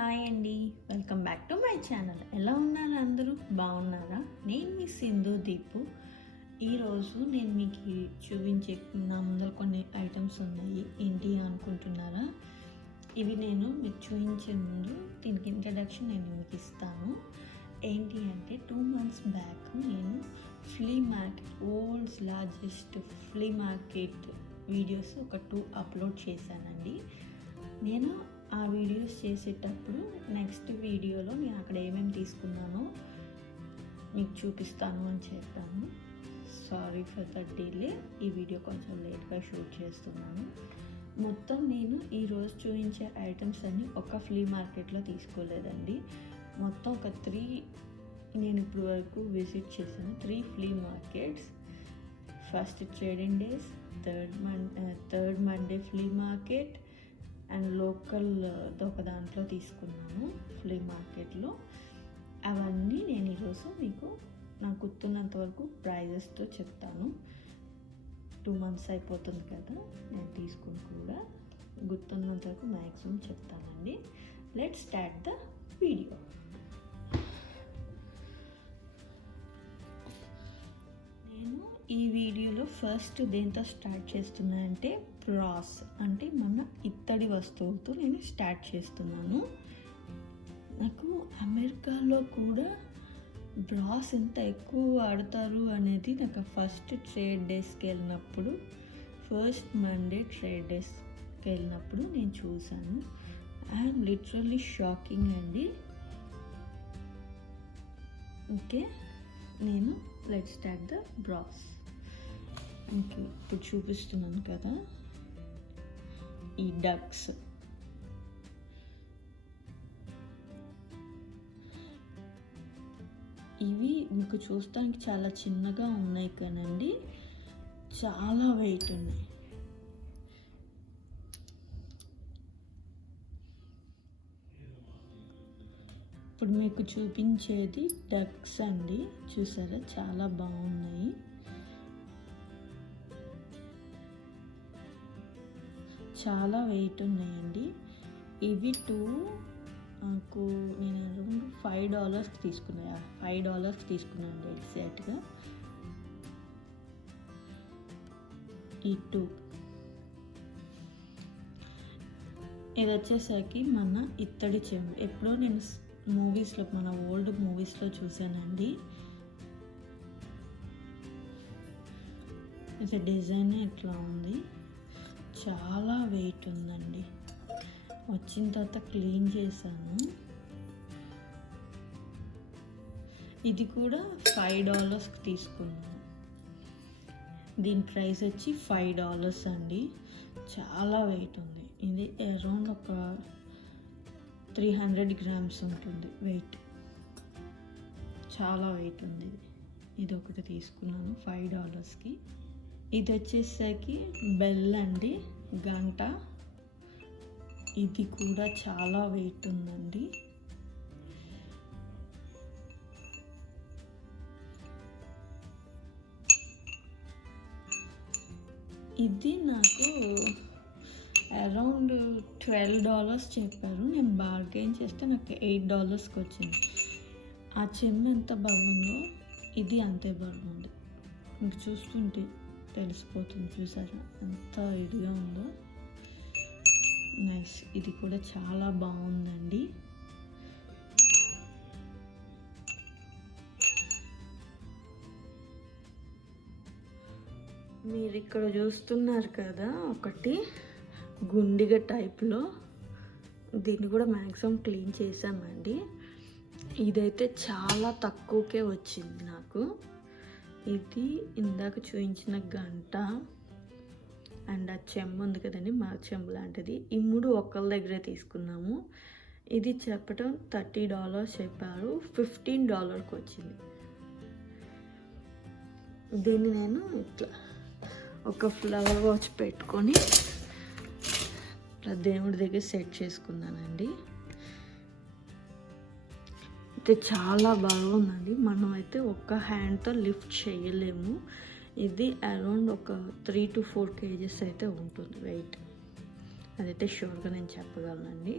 Hi అండి, welcome back to my channel. ఎలా ఉన్నారు అందరూ? బాగున్నారా? నేను మీ సింధు దీపు. ఈరోజు నేను మీకు చూపించే నా ముందర కొన్ని ఐటమ్స్ ఉన్నాయి. ఏంటి అనుకుంటున్నారా? ఇవి నేను మీకు చూపించే ముందు దీనికి ఇంట్రడక్షన్ నేను మీకు ఇస్తాను. ఏంటి అంటే 2 months బ్యాక్ నేను flea market, world's largest flea market videos ఒక 2 అప్లోడ్ చేశానండి. నేను ఆ వీడియోస్ చేసేటప్పుడు నెక్స్ట్ వీడియోలో నేను అక్కడ ఏమేమి తీసుకున్నానో మీకు చూపిస్తాను అని చెప్పాను. Sorry for the delay. ఈ వీడియో కొంచెం లేట్గా షూట్ చేస్తున్నాను. మొత్తం నేను ఈరోజు చూపించే ఐటమ్స్ అన్నీ ఒక ఫ్లీ మార్కెట్లో తీసుకోలేదండి. మొత్తం ఒక 3 నేను ఇప్పుడు వరకు విజిట్ చేసిన 3 flea markets. First trading days, third Monday flea market and local ఒక దాంట్లో తీసుకున్నాను ఫ్లీ మార్కెట్లో. అవన్నీ నేను ఈరోజు మీకు నాకు గుర్తున్నంత వరకు ప్రైజెస్తో చెప్తాను. 2 months అయిపోతుంది కదా, నేను తీసుకుని కూడా గుర్తున్నంత వరకు మ్యాక్సిమం చెప్తానండి. Let's start the video. నేను ఈ వీడియోలో ఫస్ట్ దేంతో స్టార్ట్ చేస్తున్నా అంటే బ్రాస్, అంటే మన ఇత్తడి వస్తువులతో నేను స్టార్ట్ చేస్తున్నాను. నాకు అమెరికాలో కూడా బ్రాస్ ఎంత ఎక్కువ వాడతారు అనేది నాకు ఫస్ట్ ట్రేడ్ డేస్కి వెళ్ళినప్పుడు, ఫస్ట్ మండే ట్రేడ్ డేస్కి వెళ్ళినప్పుడు నేను చూశాను. ఐఎమ్ లిటరల్లీ షాకింగ్ అండి. ఓకే, నేను let's start the brass. Okay, ఇప్పుడు చూపిస్తున్నాను కదా ఈ డక్స్. ఇవి మీకు చూస్తానికి చాలా చిన్నగా ఉన్నాయి కానండి చాలా వెయిట్ ఉన్నాయి. ఇప్పుడు మీకు చూపించేది డక్స్ అండి. చూసారా, చాలా బాగున్నాయి. చాలా వెయిట్ ఉన్నాయండి. ఇవి నాకు నేను అరౌండ్ $5 తీసుకున్నాను. $5 తీసుకున్నాను ఎగ్జాక్ట్గా. ఈ 2 ఇది వచ్చేసరికి మన ఇత్తడి చెంబు. ఎప్పుడో నేను మూవీస్లో, మన ఓల్డ్ మూవీస్లో చూసానండి. ఇది డిజైన్ ఎట్లా ఉంది, చాలా వెయిట్ ఉందండి. వచ్చిన తర్వాత క్లీన్ చేశాను. ఇది కూడా $5 తీసుకున్నాను. దీని ప్రైస్ వచ్చి $5 అండి. చాలా వెయిట్ ఉంది. ఇది అరౌండ్ ఒక 300 grams ఉంటుంది వెయిట్. చాలా వెయిట్ ఉంది. ఇది ఒకటి తీసుకున్నాను $5కి. ఇది వచ్చేసరికి బెల్ అండి, గంట. ఇది కూడా చాలా వెయిట్ ఉందండి. ఇది నాకు అరౌండ్ $12 చెప్పారు. నేను బార్గెయిన్ చేస్తే నాకు $8కి వచ్చింది. ఆ చెమ్మ ఎంత బరువుందో ఇది అంతే బరువు ఉంది. మీకు చూస్తుంటే తెలిసిపోతుంది. చూసారా ఎంత ఇదిగా ఉందో. నైస్. ఇది కూడా చాలా బాగుందండి. మీరు ఇక్కడ చూస్తున్నారు కదా ఒకటి గుండిగ టైప్లో. దీన్ని కూడా మ్యాక్సిమం క్లీన్ చేసామండి. ఇదైతే చాలా తక్కువకే వచ్చింది నాకు. ఇది ఇందాక చూపించిన గంట అండ్ ఆ చెంబు ఉంది కదండి, మా చెంబు లాంటిది. ఈ 3 ఒక్కళ్ళ దగ్గరే తీసుకున్నాము. ఇది చెప్పడం $30 చెప్పారు, $15కి వచ్చింది. దీన్ని నేను ఇట్లా ఒక ఫ్లవర్ వాచ్ పెట్టుకొని ఇట్లా దేవుడి దగ్గర సెట్ చేసుకున్నానండి. అయితే చాలా బాగుందండి. మనం అయితే ఒక్క హ్యాండ్తో లిఫ్ట్ చేయలేము. ఇది అరౌండ్ ఒక 3 to 4 kgs అయితే ఉంటుంది వెయిట్. అదైతే షూర్గా నేను చెప్పగలనండి.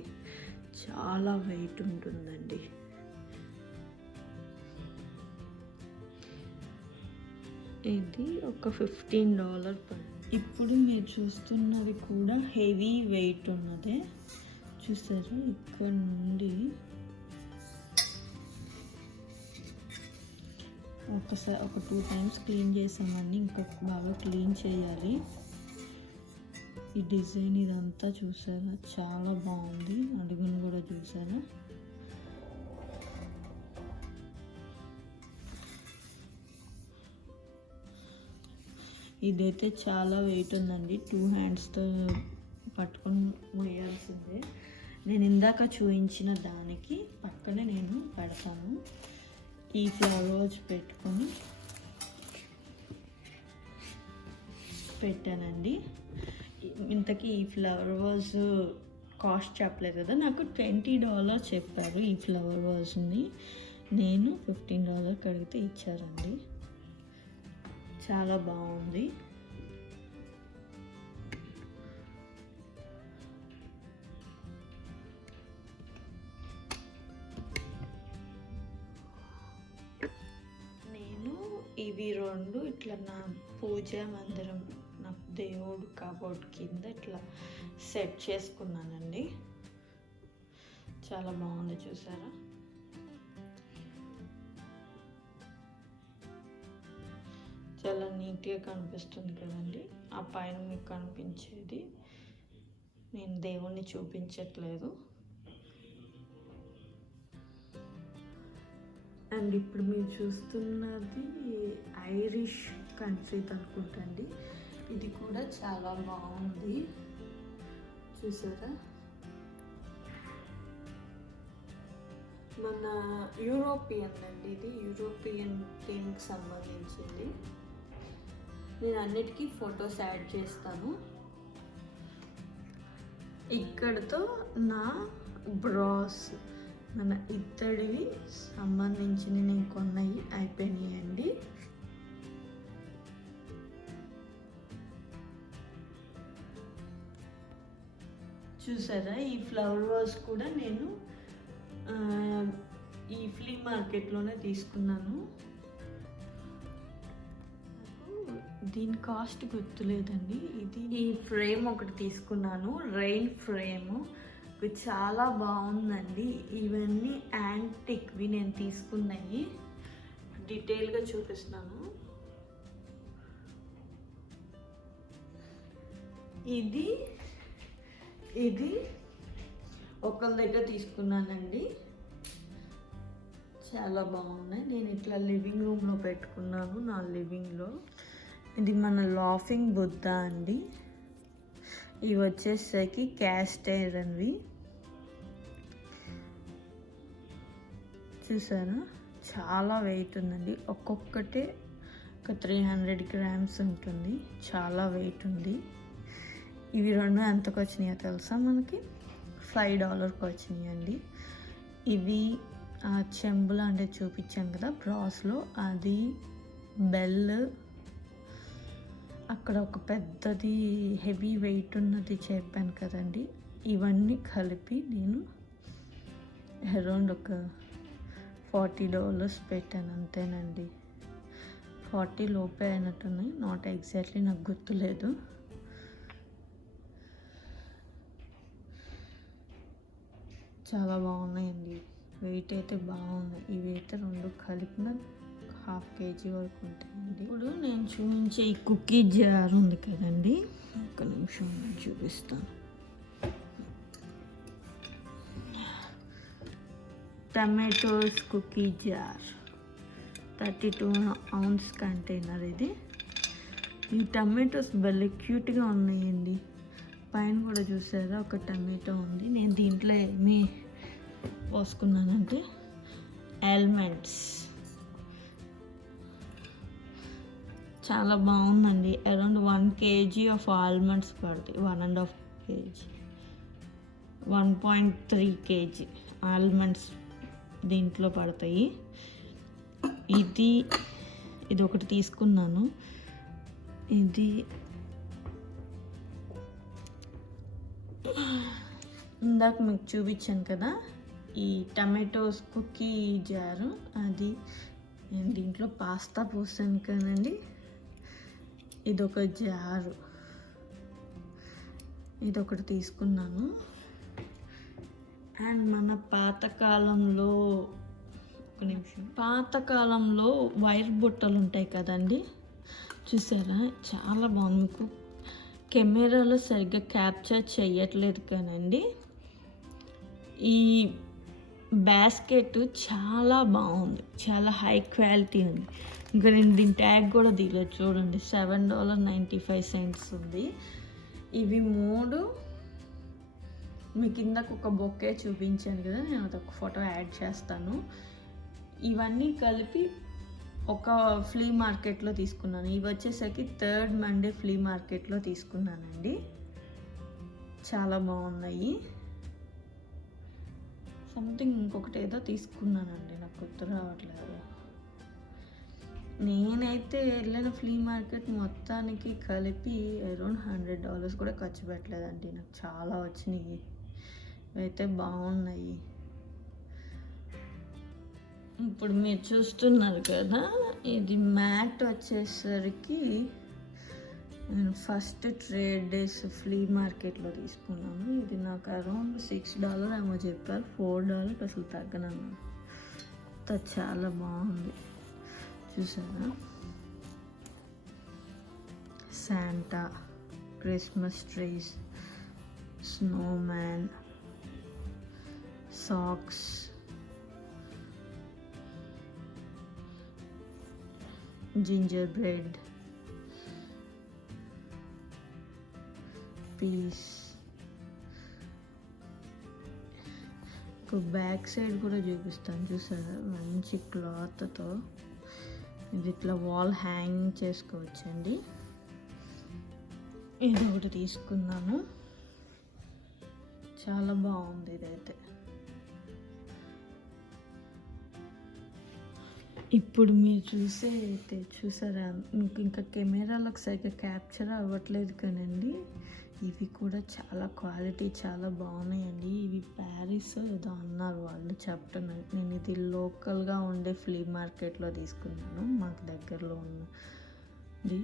చాలా వెయిట్ ఉంటుందండి. ఇది ఒక $15 పడింది. ఇప్పుడు మీరు చూస్తున్నది కూడా హెవీ వెయిట్ ఉన్నదే. చూసారా, ఇక్కడ నుండి ఒకసారి ఒక 2 times క్లీన్ చేసామండి. ఇంకా బాగా క్లీన్ చేయాలి. ఈ డిజైన్ ఇదంతా చూసారా, చాలా బాగుంది. అడుగును కూడా చూసారా. ఇదైతే చాలా వెయిట్ ఉందండి. 2 handsతో పట్టుకొని మోయాల్సిందే. నేను ఇందాక చూపించిన దానికి పక్కనే నేను పెడతాను. ఈ ఫ్లవర్స్ పెట్టుకొని పెట్టానండి. ఇంతకీ ఈ ఫ్లవర్ వాజ్ కాస్ట్ చెప్పలేదు కదా, నాకు $20 చెప్పారు ఈ ఫ్లవర్ వాజ్ని. నేను $15 అడిగితే ఇచ్చారండి. చాలా బాగుంది. నేను ఇవి 2 ఇట్లా నా పూజా మందిరం, నా దేవుడు కబోర్డ్ కింద ఇట్లా సెట్ చేసుకున్నానండి. చాలా బాగుంది చూసారా. చాలా నీట్గా కనిపిస్తుంది కదండి. ఆ పైన మీకు కనిపించేది నేను దేవుణ్ణి చూపించట్లేదు. అండ్ ఇప్పుడు మీరు చూస్తున్నది ఐరిష్ కంట్రీ అనుకుంటండి. ఇది కూడా చాలా బాగుంది చూసారా. మన యూరోపియన్ అండి, ఇది యూరోపియన్ థీమ్కి సంబంధించింది. నేను అన్నిటికీ ఫొటోస్ యాడ్ చేస్తాను. ఇక్కడతో నా బ్రాస్, మన ఇత్తడివి సంబంధించిన నేను కొన్నవి అయిపోయినాయండి. చూసారా, ఈ ఫ్లవర్ వాజ్ కూడా నేను ఈ ఫ్లీ మార్కెట్లోనే తీసుకున్నాను. దీని కాస్ట్ గుర్తులేదండి. ఈ ఫ్రేమ్ ఒకటి తీసుకున్నాను, రెయిన్ ఫ్రేమ్. చాలా బాగుందండి. ఇవన్నీ యాంటిక్వి నేను తీసుకున్నాయి. డీటెయిల్గా చూపిస్తున్నాను. ఇది ఒకళ్ళ దగ్గర తీసుకున్నానండి. చాలా బాగున్నాయి. నేను ఇట్లా లివింగ్ రూమ్లో పెట్టుకున్నాను, నా లివింగ్లో. ఇది మన లాఫింగ్ బుద్ధ అండి. ఇవి వచ్చేసరికి క్యాస్ట్ ఐరన్వి. చూసారా, చాలా వెయిట్ ఉందండి. ఒక్కొక్కటే ఒక 300 grams ఉంటుంది. చాలా వెయిట్ ఉంది. ఇవి 2 ఎంతకు వచ్చినాయో తెలుసా, మనకి $5 వచ్చినాయండి. ఇవి చెంబులు అంటే చూపించాను కదా బ్రాస్లో, అది బెల్. అక్కడ ఒక పెద్దది హెవీ వెయిట్ ఉన్నది చెప్పాను కదండి. ఇవన్నీ కలిపి నేను అరౌండ్ ఒక $40 పెట్టాను, అంతేనండి. 40 లోపే అయినట్టున్నాయి, నాట్ ఎగ్జాక్ట్లీ, నాకు గుర్తులేదు. చాలా బాగున్నాయండి. వెయిట్ అయితే బాగున్నాయి. ఇవి అయితే 2 కలిపిన ½ kg వరకు ఉంటాయండి. ఇప్పుడు నేను చూపించే ఈ కుకీ జార్ ఉంది కదండి, ఒక్క నిమిషం నేను చూపిస్తాను. Tomatoes cookie jar 32 ounce container ఇది. ఈ టమాటోస్ భలే క్యూట్గా ఉన్నాయండి. పైన కూడా చూసారా, ఒక టమాటో ఉంది. నేను దీంట్లో ఏమి పోసుకున్నానంటే ఆల్మండ్స్. చాలా బాగుందండి. అరౌండ్ 1 kg ఆఫ్ ఆల్మండ్స్ పడతాయి. 1.5 kg, 1.3 kg ఆల్మండ్స్ దీంట్లో పడతాయి. ఇది ఒకటి తీసుకున్నాను. ఇది ఇందాక మీకు చూపించాను కదా ఈ టమాటోస్ కుకీ జారు, అది నేను దీంట్లో పాస్తా పోసాను కదండి. ఇదొక జారు, ఇదొకటి తీసుకున్నాను. అండ్ మన పాతకాలంలో ఒక నిమిషం, పాతకాలంలో వైర్ బుట్టలు ఉంటాయి కదండి, చూసారా చాలా బాగుంది. మీకు కెమెరాలో సరిగ్గా క్యాప్చర్ చేయట్లేదు కానండి, ఈ బాస్కెట్ చాలా బాగుంది, చాలా హై క్వాలిటీ ఉంది. ఇంకా నేను దీని ట్యాగ్ కూడా తీయలేదు చూడండి, $7.95 ఉంది. ఇవి 3 మీ కిందకు ఒక బొక్కే చూపించాను కదా, నేను అదొక ఫోటో యాడ్ చేస్తాను. ఇవన్నీ కలిపి ఒక ఫ్లీ మార్కెట్లో తీసుకున్నాను. ఇవి వచ్చేసరికి 3rd మండే ఫ్లీ మార్కెట్లో తీసుకున్నానండి. చాలా బాగున్నాయి. సంథింగ్ ఇంకొకటి ఏదో తీసుకున్నానండి, నాకు గుర్తు రావట్లేదు. నేనైతే వెళ్ళిన ఫ్లీ మార్కెట్ మొత్తానికి కలిపి అరౌండ్ $100 కూడా ఖర్చు పెట్టలేదండి. నాకు చాలా వచ్చినాయి, అయితే బాగున్నాయి. ఇప్పుడు మీరు చూస్తున్నారు కదా, ఇది మ్యాట్ వచ్చేసరికి నేను ఫస్ట్ ట్రేడ్ డేస్ ఫ్లీ మార్కెట్లో తీసుకున్నాను. ఇది నాకు అరౌండ్ $6 ఏమో చెప్పారు, $4 అసలు తగ్గనన్నాను. చాలా బాగుంది చూసారా. Santa, Christmas trees, snowman, socks, gingerbread, pieces. Back side కూడా చూపిస్తాను చూసారా, మంచి క్లాత్తో ఇది ఇట్లా వాల్ హ్యాంగ్ చేసుకోవచ్చండి. ఇది ఒకటి తీసుకున్నాను, చాలా బాగుంది ఇదైతే. ఇప్పుడు మీరు చూసారా, మీకు ఇంకా కెమెరాలకు సరిగ్గా క్యాప్చర్ అవ్వట్లేదు కానండి, ఇవి కూడా చాలా క్వాలిటీ చాలా బాగున్నాయండి. ఇవి ప్యారిస్ ఏదో అన్నారు వాళ్ళు చెప్తున్నారు. నేను ఇది లోకల్గా ఉండే ఫ్లీ మార్కెట్లో తీసుకున్నాను, మాకు దగ్గరలో ఉన్నది.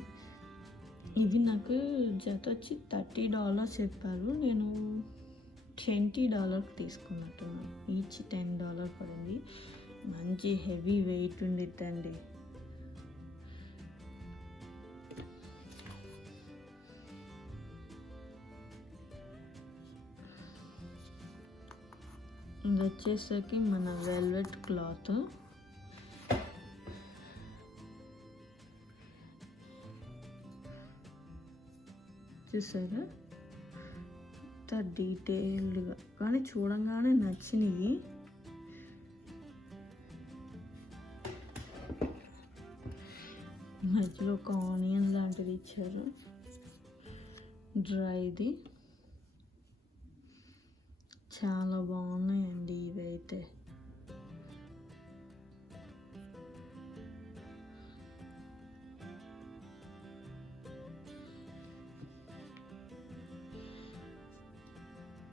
ఇవి నాకు జత వచ్చి $30 చెప్పారు, నేను $20 తీసుకున్నట్టున్నాను. ఈచ్ $10 పడింది. మంచి హెవీ వెయిట్ ఉండిద్దండి. ఇది వచ్చేసరికి మన వెల్వెట్ క్లాత్. చూసారా ఇంత డీటెయిల్డ్గా, కానీ చూడంగానే నచ్చినాయి. మధ్యలో ఒక ఆనియన్ లాంటిది ఇచ్చారు, డ్రైది. చాలా బాగున్నాయండి ఇవైతే.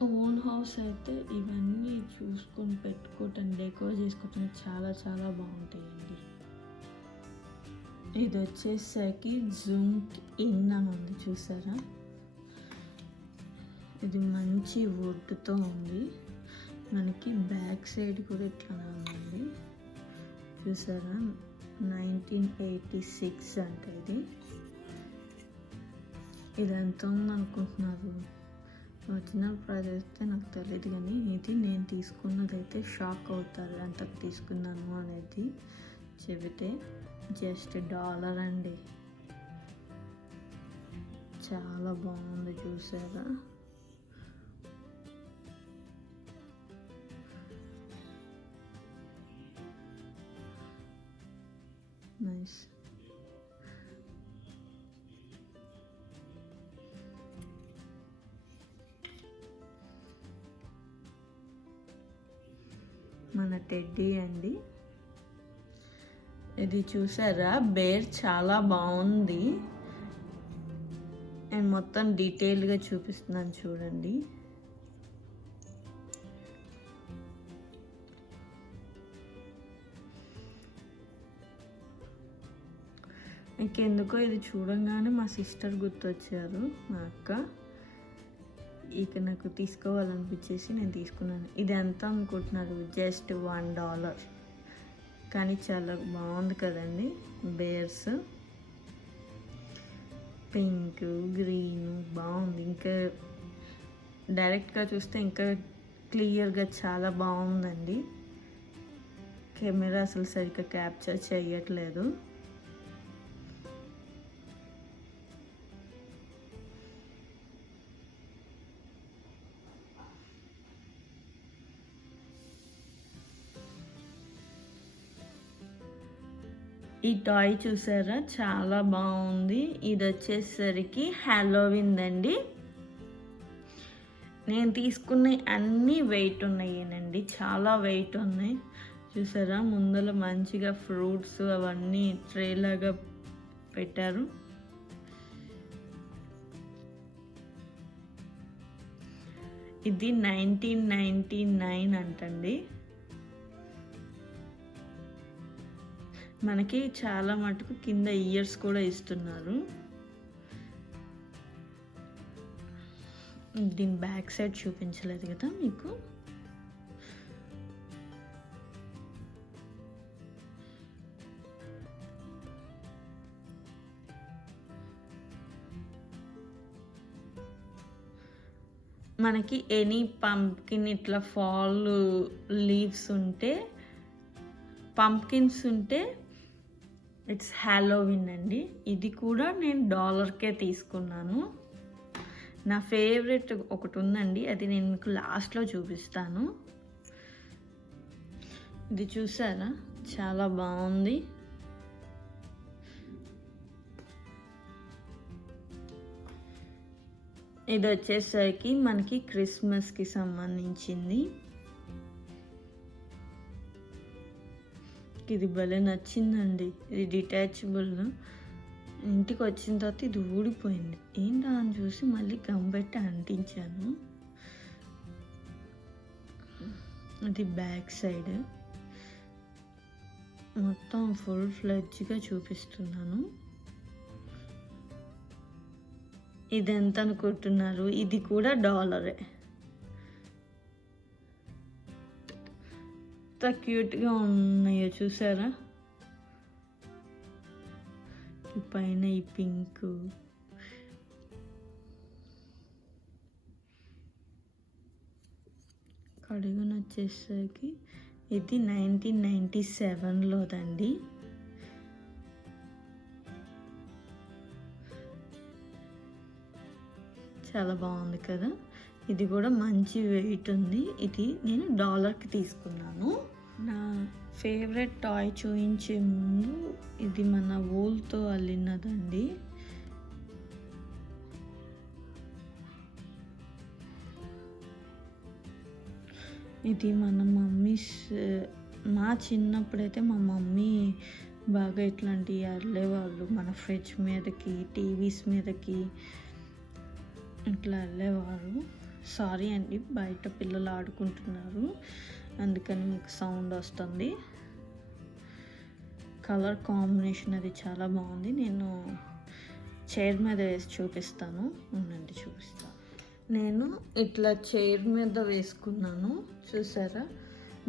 ఓన్ హౌస్ అయితే ఇవన్నీ చూసుకొని పెట్టుకోవటం, డెకోర్ చేసుకోవటం చాలా చాలా బాగుంటాయండి. ఇది వచ్చేసరికి జూమ్ ఇన్ అని ఉంది చూసారా, ఇది మంచి వుడ్తో ఉంది. మనకి బ్యాక్ సైడ్ కూడా ఇట్లానే ఉందండి చూసారా. 1986 అంట ఇది. ఇది ఎంత ఉందనుకుంటున్నారు? ఒరిజినల్ ప్రైస్ అయితే నాకు తెలియదు, కానీ ఇది నేను తీసుకున్నదైతే షాక్ అవుతారు ఎంత తీసుకున్నాను అనేది చెబితే. జస్ట్ $1 అండి, చాలా బాగుంది చూసారా. నైస్. మన టెడ్డీ అండి, ఇది చూసారా, బేర్ చాలా బాగుంది. నేను మొత్తం డీటెయిల్గా చూపిస్తున్నాను చూడండి. ఇంకెందుకో ఇది చూడంగానే మా సిస్టర్ గుర్తొచ్చారు, మా అక్క. ఇక నాకు తీసుకోవాలనిపించేసి నేను తీసుకున్నాను. ఇది ఎంత అనుకుంటున్నారు? జస్ట్ $1. కానీ చాలా బాగుంది కదండి. బేర్స్ పింక్, గ్రీన్ బాగుంది. ఇంకా డైరెక్ట్గా చూస్తే ఇంకా క్లియర్గా చాలా బాగుందండి. కెమెరా అసలు సరిగ్గా క్యాప్చర్ చేయట్లేదు. ఈ టాయ్ చూసారా, చాలా బాగుంది. ఇది వచ్చేసరికి హ్యాలోవిన్ అండి. నేను తీసుకున్న అన్నీ వెయిట్ ఉన్నాయేనండి, చాలా వెయిట్ ఉన్నాయి. చూసారా, ముందర మంచిగా ఫ్రూట్స్ అవన్నీ ట్రే లాగా పెట్టారు. ఇది 1999 అంటండి. మనకి చాలా మటుకు కింద ఇయర్స్ కూడా ఇస్తున్నారు. దీని బ్యాక్ సైడ్ చూపించలేదు కదా మీకు. మనకి ఎనీ పంప్కిన్ ఇట్లా ఫాల్ లీవ్స్ ఉంటే, పంప్కిన్స్ ఉంటే ఇట్స్ హ్యాలోవిన్ అండి. ఇది కూడా నేను $1కే తీసుకున్నాను. నా ఫేవరెట్ ఒకటి ఉందండి, అది నేను మీకు లాస్ట్లో చూపిస్తాను. ఇది చూసారా, చాలా బాగుంది. ఇది వచ్చేసరికి మనకి క్రిస్మస్కి సంబంధించింది. ఇది భలే నచ్చిందండి. ఇది డిటాచబుల్. ఇంటికి వచ్చిన తర్వాత ఇది ఊడిపోయింది. ఏంటా అని చూసి మళ్ళీ గమ్ పెట్టి అంటించాను. అది బ్యాక్ సైడ్ మొత్తం ఫుల్ ఫ్లెడ్జ్గా చూపిస్తున్నాను. ఇది ఎంత అనుకుంటున్నారు? ఇది కూడా $1. ఎంత క్యూట్గా ఉన్నాయో చూసారా. ఈ పైన ఈ పింక్, కడుగున వచ్చేసరికి ఇది 1997లోదండి. చాలా బాగుంది కదా. ఇది కూడా మంచి వెయిట్ ఉంది. ఇది నేను $1కి తీసుకున్నాను. నా ఫేవరెట్ టాయ్ చూపించే ముందు ఇది మన వూల్తో అల్లినదండి. ఇది మన మా చిన్నప్పుడైతే మా మమ్మీ బాగా ఇట్లాంటివి అల్లేవాళ్ళు. మన ఫ్రిడ్జ్ మీదకి, టీవీస్ మీదకి ఇట్లా అల్లేవారు. సారీ అండి, బయట పిల్లలు ఆడుకుంటున్నారు, అందుకని మీకు సౌండ్ వస్తుంది. కలర్ కాంబినేషన్ అది చాలా బాగుంది. నేను చైర్ మీద వేసి చూపిస్తాను, ఉండండి చూపిస్తాను. నేను ఇట్లా చైర్ మీద వేసుకున్నాను, చూసారా.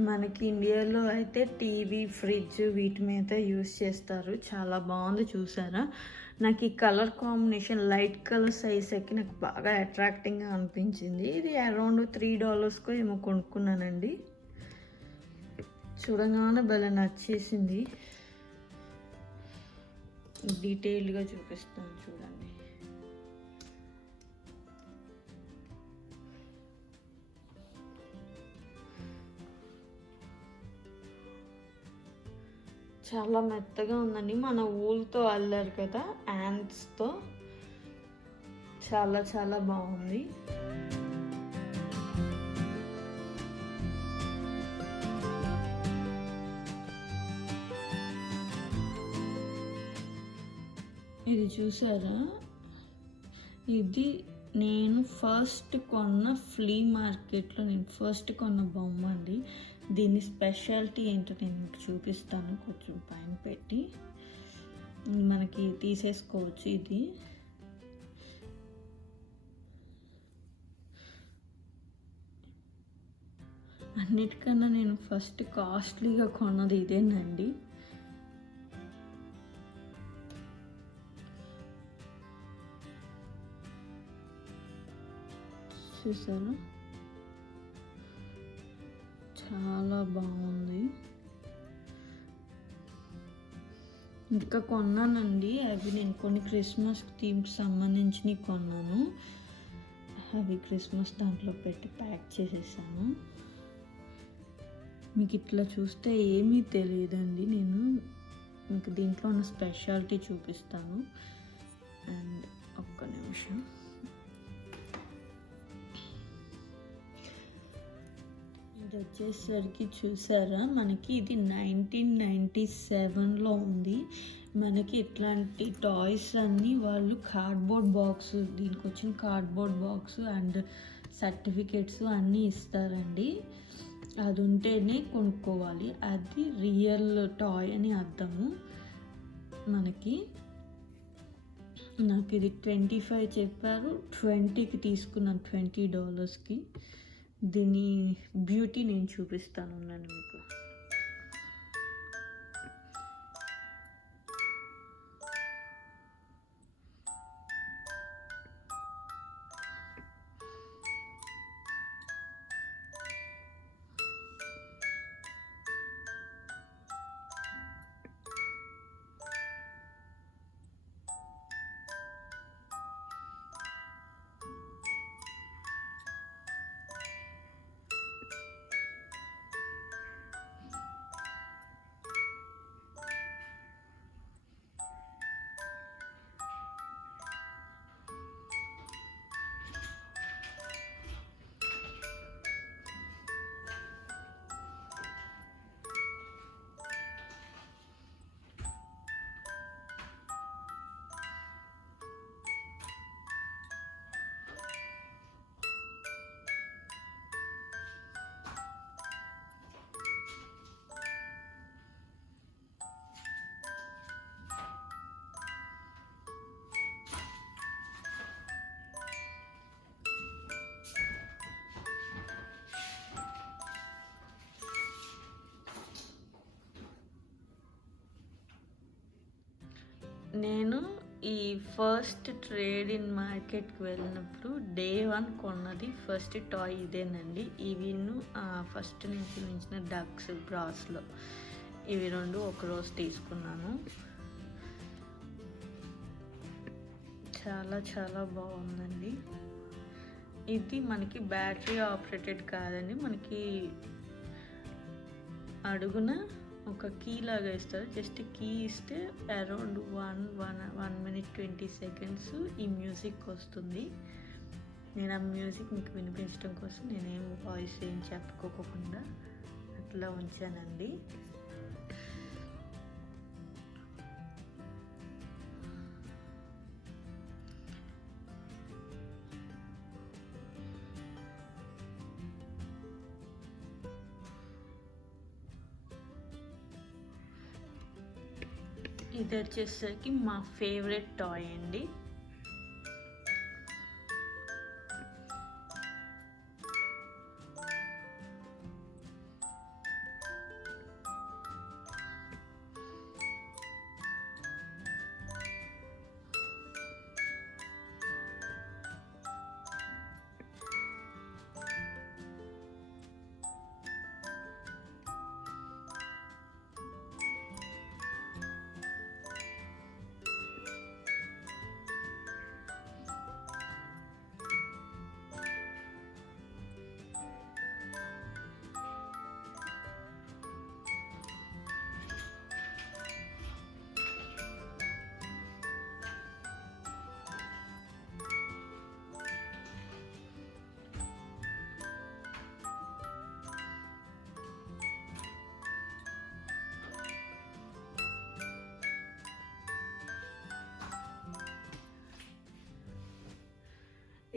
మనకి ఇండియాలో అయితే టీవీ, ఫ్రిడ్జ్ వీటి మీద యూస్ చేస్తారు. చాలా బాగుంది చూసారా. నాకు ఈ కలర్ కాంబినేషన్ లైట్ కలర్స్ అయ్యేసరికి నాకు బాగా అట్రాక్టింగ్గా అనిపించింది. ఇది అరౌండ్ $3కో ఏమో కొనుక్కున్నానండి. చూడగానే భలే నచ్చేసింది. డీటెయిల్గా చూపిస్తాను చూడండి. చాలా మెత్తగా ఉందండి. మన ఊల్తో అల్లారు కదా, యాంట్స్తో. చాలా చాలా బాగుంది. ఇది చూసారా, ఇది నేను ఫస్ట్ కొన్న ఫ్లీ మార్కెట్లో నేను ఫస్ట్ కొన్న బొమ్మ అండి. దీని స్పెషాలిటీ ఏంటో నేను మీకు చూపిస్తాను, కొంచెం పైన పెట్టి. మనకి తీసేసుకోవచ్చు. ఇది అన్నిటికన్నా నేను ఫస్ట్ కాస్ట్లీగా కొన్నది ఇదేనండి. చూసారా, చాలా బాగుంది. ఇంకా కొన్నానండి, అవి నేను కొన్ని క్రిస్మస్ థీమ్కి సంబంధించినవి కొన్నాను. అవి క్రిస్మస్ దాంట్లో పెట్టి ప్యాక్ చేసేసాను. మీకు ఇట్లా చూస్తే ఏమీ తెలియదండి. నేను మీకు దీంట్లో ఉన్న స్పెషాలిటీ చూపిస్తాను. అండ్ ఒక్క నిమిషం. ఇది వచ్చేసరికి చూసారా, మనకి ఇది 1997లో ఉంది. మనకి ఇట్లాంటి టాయ్స్ అన్నీ వాళ్ళు కార్డ్బోర్డ్ బాక్స్, దీనికి వచ్చిన కార్డ్బోర్డ్ బాక్స్ అండ్ సర్టిఫికేట్స్ అన్నీ ఇస్తారండి. అది ఉంటేనే కొనుక్కోవాలి. అది రియల్ టాయ్ అని అర్థము. మనకి నాకు ఇది 25 చెప్పారు, 20కి తీసుకున్నాను, $20కి. దీని బ్యూటీ నేను చూపిస్తాను మీకు. నేను ఈ ఫస్ట్ ట్రేడ్ ఇన్ మార్కెట్కి వెళ్ళినప్పుడు డే 1 కొన్నది ఫస్ట్ టాయ్ ఇదేనండి. ఇవి ఫస్ట్ నేను చూపించిన డక్స్ బ్రాస్లో ఇవి 2 ఒకరోజు తీసుకున్నాను. చాలా చాలా బాగుందండి. ఇది మనకి బ్యాటరీ ఆపరేటెడ్ కాదండి, మనకి అడుగున ఒక కీ లాగా ఇస్తారు. జస్ట్ కీ ఇస్తే అరౌండ్ 1 minute 20 seconds ఈ మ్యూజిక్ వస్తుంది. నేను ఆ మ్యూజిక్ మీకు వినిపించడం కోసం నేనేం వాయిస్ ఏం చెప్పుకోకుండా అట్లా ఉంచానండి. ఇది వచ్చేసరికి మా ఫేవరెట్ టాయ్ అండి.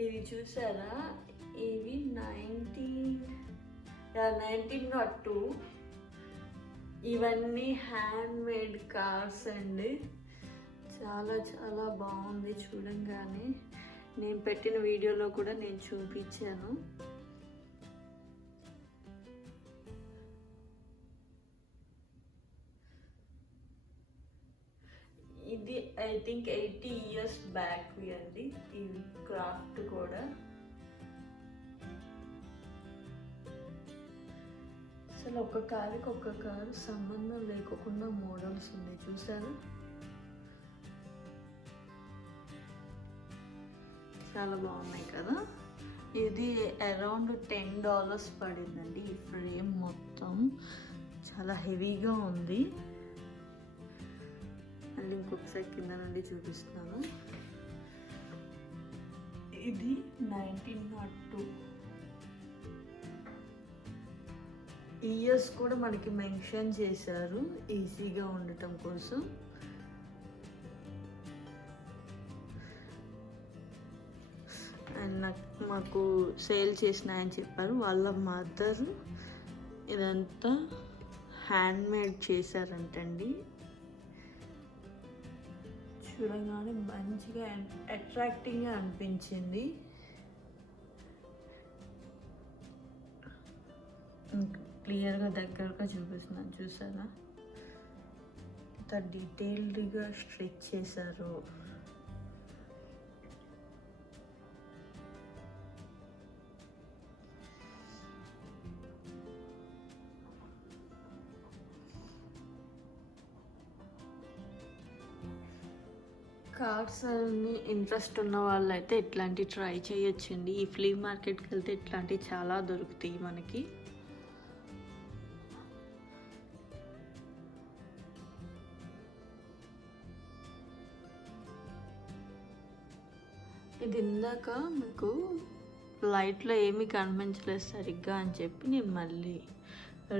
ఇది చూసారా, ఇవి 1902 ఇవన్నీ హ్యాండ్ మేడ్ కార్స్ అండి. చాలా చాలా బాగుంది చూడంగానే. నేను పెట్టిన వీడియోలో కూడా నేను చూపించాను. ఇది ఐ థింక్ 80 years బ్యాక్ అండి ఈ క్రాఫ్ట్ కూడా. అసలు ఒక్క కారు సంబంధం లేకుండా మోడల్స్ ఉన్నాయి చూసారా. చాలా బాగున్నాయి కదా. ఇది అరౌండ్ $10 పడిందండి. ఈ ఫ్రేమ్ మొత్తం చాలా హెవీగా ఉంది. మళ్ళీ ఇంకొకసారి కింద నుండి చూపిస్తున్నాను. ఇది 1902 ఇయర్స్ కూడా మనకి మెన్షన్ చేశారు ఈజీగా ఉండటం కోసం. అండ్ మాకు సేల్ చేసినాయని చెప్పారు. వాళ్ళ మదర్ ఇదంతా హ్యాండ్మేడ్ చేశారంటండి. చూడగానే మంచిగా అట్రాక్టింగ్గా అనిపించింది. క్లియర్గా దగ్గరగా చూపిస్తున్నాను చూసారా, ఇంత డీటెయిల్డ్గా స్ట్రిచ్ చేశారు. కార్స్ అని ఇంట్రెస్ట్ ఉన్న వాళ్ళు అయితే ఇట్లాంటివి ట్రై చేయొచ్చండి. ఈ ఫ్లీ మార్కెట్కి వెళ్తే ఇట్లాంటివి చాలా దొరుకుతాయి మనకి. ఇది ఇందాక మీకు లైట్లో ఏమీ కనిపించలేదు సరిగ్గా అని చెప్పి నేను మళ్ళీ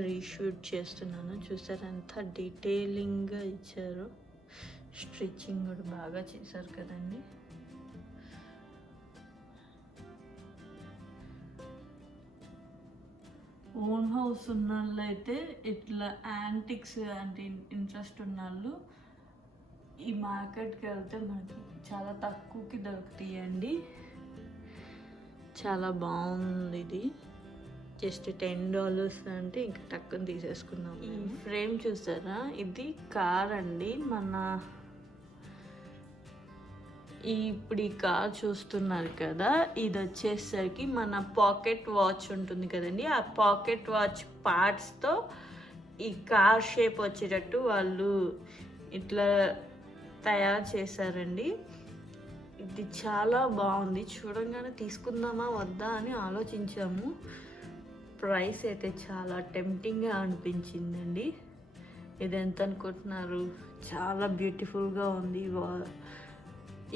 రీషూట్ చేస్తున్నాను. చూసారు ఎంత డీటెయిలింగ్గా ఇచ్చారు. స్టిచ్చింగ్ కూడా బాగా చేశారు కదండి. ఓన్ హౌస్ ఉన్న వాళ్ళు అయితే ఇట్లా యాంటిక్స్ అంటే ఇంట్రెస్ట్ ఉన్న వాళ్ళు ఈ మార్కెట్కి వెళ్తే మనకి చాలా తక్కువకి దొరుకుతాయండి. చాలా బాగుంది ఇది. జస్ట్ $10 అంటే ఇంకా టక్కుని తీసేసుకున్నాం. ఈ ఫ్రేమ్ చూసారా, ఇది కార్ అండి. ఇప్పుడు ఈ కార్ చూస్తున్నారు కదా, ఇది వచ్చేసరికి మన పాకెట్ వాచ్ ఉంటుంది కదండి, ఆ పాకెట్ వాచ్ పార్ట్స్తో ఈ కార్ షేప్ వచ్చేటట్టు వాళ్ళు ఇట్లా తయారు చేశారండి. ఇది చాలా బాగుంది. చూడంగానే తీసుకుందామా వద్దా అని ఆలోచించాము. ప్రైస్ అయితే చాలా టెంప్టింగ్గా అనిపించిందండి. ఇది ఎంత అనుకుంటున్నారు? చాలా బ్యూటిఫుల్గా ఉంది.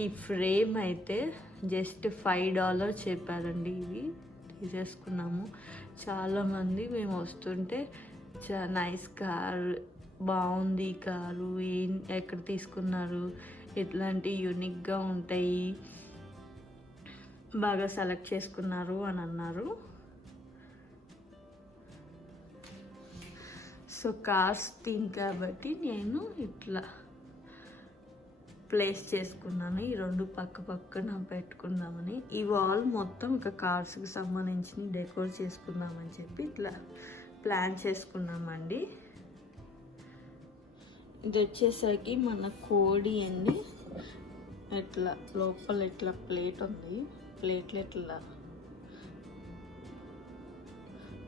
ఈ ఫ్రేమ్ అయితే జస్ట్ $5 చెప్పారండి. ఇవి తీసేసుకున్నాము. చాలామంది మేము వస్తుంటే నైస్ కార్, బాగుంది కారు, ఎక్కడ తీసుకున్నారు, ఇట్లాంటి యూనిక్గా ఉంటాయి, బాగా సెలెక్ట్ చేసుకున్నారు అని అన్నారు. సో కార్స్ థీమ్ కాబట్టి నేను ఇట్లా ప్లేస్ చేసుకున్నాను. ఈ రెండు పక్క పక్కన పెట్టుకుందామని. ఈ వాల్ మొత్తం ఒక కార్స్కి సంబంధించి డెకోర్ చేసుకుందామని చెప్పి ఇట్లా ప్లాన్ చేసుకున్నామండి. ఇది వచ్చేసరికి మన కోడి అండి. ఇట్లా లోపల ఇట్లా ప్లేట్ ఉంది, ప్లేట్లు ఇట్లా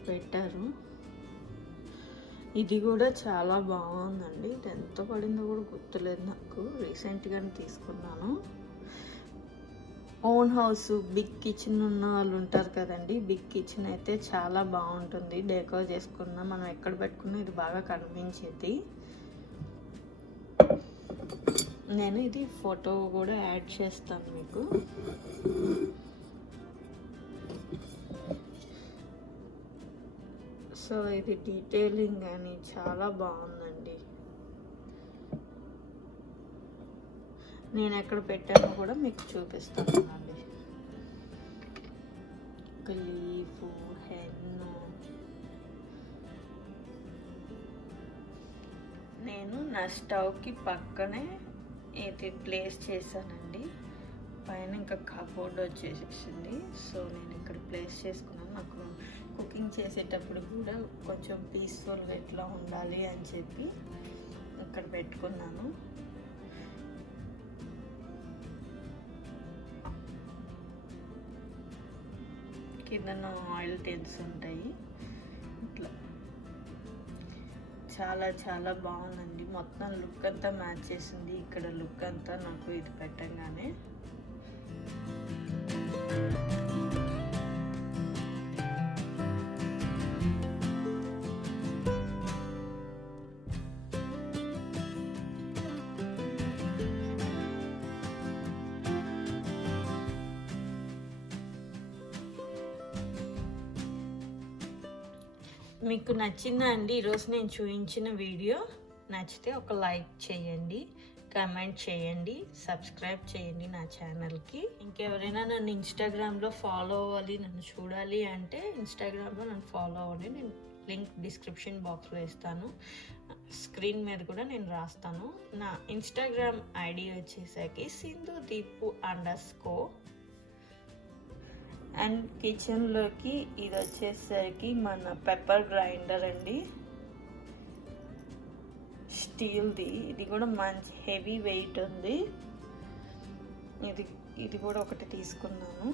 పెట్టారు. ఇది కూడా చాలా బాగుందండి. ఇది ఎంత పడిందో కూడా గుర్తులేదు నాకు, రీసెంట్గానే తీసుకున్నాను. ఓన్ హౌస్, బిగ్ కిచెన్ ఉన్న వాళ్ళు ఉంటారు కదండి, బిగ్ కిచెన్ అయితే చాలా బాగుంటుంది. డెకోర్ చేసుకున్నా మనం ఎక్కడ పెట్టుకున్నా ఇది బాగా కనిపించేది. నేను ఇది ఫోటో కూడా యాడ్ చేస్తాను మీకు. సో ఇది డీటెయిలింగ్ అని చాలా బాగుందండి. నేను ఎక్కడ పెట్టానో కూడా మీకు చూపిస్తాను అండి. ఒక లీఫ్, హెన్ను. నేను నా స్టవ్కి పక్కనే ఇది ప్లేస్ చేశానండి. పైన ఇంకా కబోర్డ్ వచ్చేసేసింది. సో నేను ఇక్కడ ప్లేస్ చేసుకున్నాను. నాకు కుకింగ్ చేసేటప్పుడు కూడా కొంచెం పీస్ఫుల్గా ఎట్లా ఉండాలి అని చెప్పి ఇక్కడ పెట్టుకున్నాను. కింద ఆయిల్ టిన్స్ ఉంటాయి. ఇట్లా చాలా చాలా బాగుందండి. మొత్తం లుక్ అంతా మ్యాచ్ చేసింది. ఇక్కడ లుక్ అంతా నాకు ఇది పెట్టంగానే మీకు నచ్చిందా అండి ఈరోజు నేను చూపించిన వీడియో? నచ్చితే ఒక లైక్ చేయండి, కమెంట్ చేయండి, సబ్స్క్రైబ్ చేయండి నా ఛానల్కి. ఇంకెవరైనా నన్ను ఇన్స్టాగ్రామ్లో ఫాలో అవ్వాలి, నన్ను చూడాలి అంటే ఇన్స్టాగ్రామ్లో నన్ను ఫాలో అవ్వండి. నేను లింక్ డిస్క్రిప్షన్ బాక్స్లో ఇస్తాను, స్క్రీన్ మీద కూడా నేను రాస్తాను. నా ఇన్స్టాగ్రామ్ ఐడి వచ్చేసరికి సింధుదీపు_. అండ్ కిచెన్లోకి ఇది వచ్చేసరికి మన పెప్పర్ గ్రైండర్ అండి, స్టీల్ది. ఇది కూడా మంచి హెవీ వెయిట్ ఉంది. ఇది కూడా ఒకటి తీసుకున్నాను.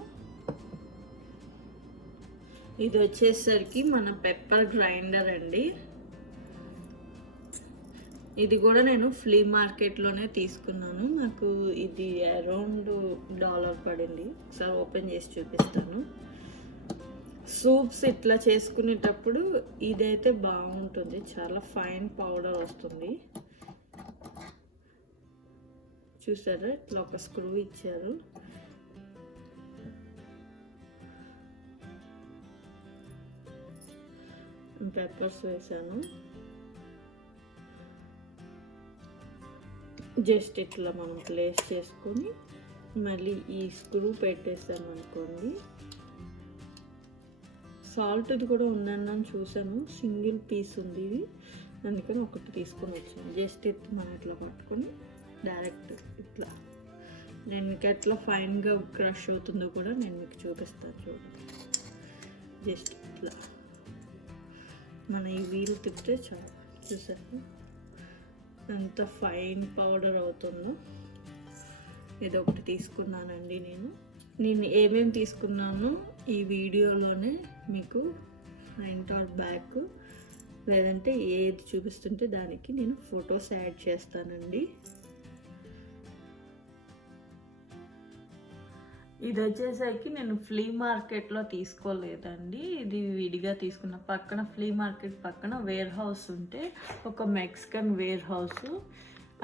ఇది వచ్చేసరికి మన పెప్పర్ గ్రైండర్ అండి. ఇది కూడా నేను ఫ్లీ మార్కెట్లోనే తీసుకున్నాను. నాకు ఇది అరౌండ్ $1 పడింది. ఒకసారి ఓపెన్ చేసి చూపిస్తాను. సూప్స్ ఇట్లా చేసుకునేటప్పుడు ఇదైతే బాగుంటుంది, చాలా ఫైన్ పౌడర్ వస్తుంది. చూసారా, ఇట్లా ఒక స్క్రూ ఇచ్చారు. పెప్పర్స్ వేసాను. జస్ట్ ఇట్లా మనం ప్లేస్ చేసుకొని మళ్ళీ ఈ స్క్రూ పెట్టేసామనుకోండి. సాల్ట్ది కూడా ఉందని చూసాను, సింగిల్ పీస్ ఉంది ఇది, అందుకని ఒకటి తీసుకొని వచ్చాను. జస్ట్ మనం ఇట్లా పట్టుకొని డైరెక్ట్ ఇట్లా, నేను మీకు ఎట్లా ఫైన్గా క్రష్ అవుతుందో కూడా నేను మీకు చూపిస్తాను. చూడండి, జస్ట్ ఇట్లా మన ఈ వీల్ తిప్పితే చాలు. చూసారు ఎంత ఫైన్ పౌడర్ అవుతుందో. ఇది ఒకటి తీసుకున్నానండి. నేను ఏమేమి తీసుకున్నానో ఈ వీడియోలోనే మీకు ఫ్రంట్ ఆర్ బ్యాక్ లేదంటే ఏది చూపిస్తుంటే దానికి నేను ఫొటోస్ యాడ్ చేస్తానండి. ఇది వచ్చేసరికి నేను ఫ్లీ మార్కెట్లో తీసుకోలేదండి, ఇది విడిగా తీసుకున్న. పక్కన ఫ్లీ మార్కెట్ పక్కన వేర్ హౌస్ ఉంటే, ఒక మెక్సికన్ వేర్ హౌస్,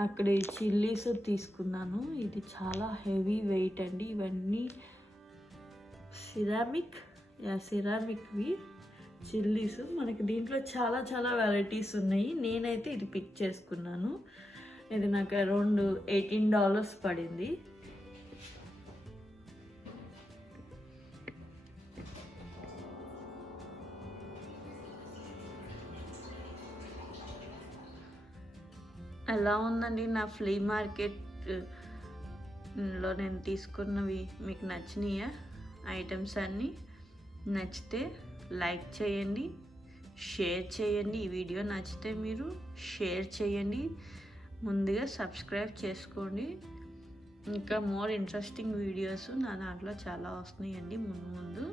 అక్కడ ఈ చిల్లీస్ తీసుకున్నాను. ఇది చాలా హెవీ వెయిట్ అండి. ఇవన్నీ సిరామిక్వి చిల్లీస్. మనకి దీంట్లో చాలా చాలా వెరైటీస్ ఉన్నాయి. నేనైతే ఇది పిక్ చేసుకున్నాను. ఇది నాకు అరౌండ్ $18 పడింది. ఎలా ఉందండి నా ఫ్లీ మార్కెట్లో నేను తీసుకున్నవి? మీకు నచ్చినాయా ఐటమ్స్ అన్నీ? నచ్చితే లైక్ చేయండి, షేర్ చేయండి. ఈ వీడియో నచ్చితే మీరు షేర్ చేయండి. ముందుగా సబ్స్క్రైబ్ చేసుకోండి. ఇంకా మోర్ ఇంట్రెస్టింగ్ వీడియోస్ నా దాంట్లో చాలా వస్తున్నాయండి ముందు.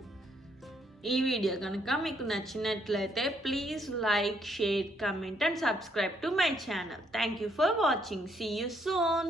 ఈ వీడియో కనుక మీకు నచ్చినట్లయితే please like, share, comment and subscribe to my channel. Thank you for watching. See you soon.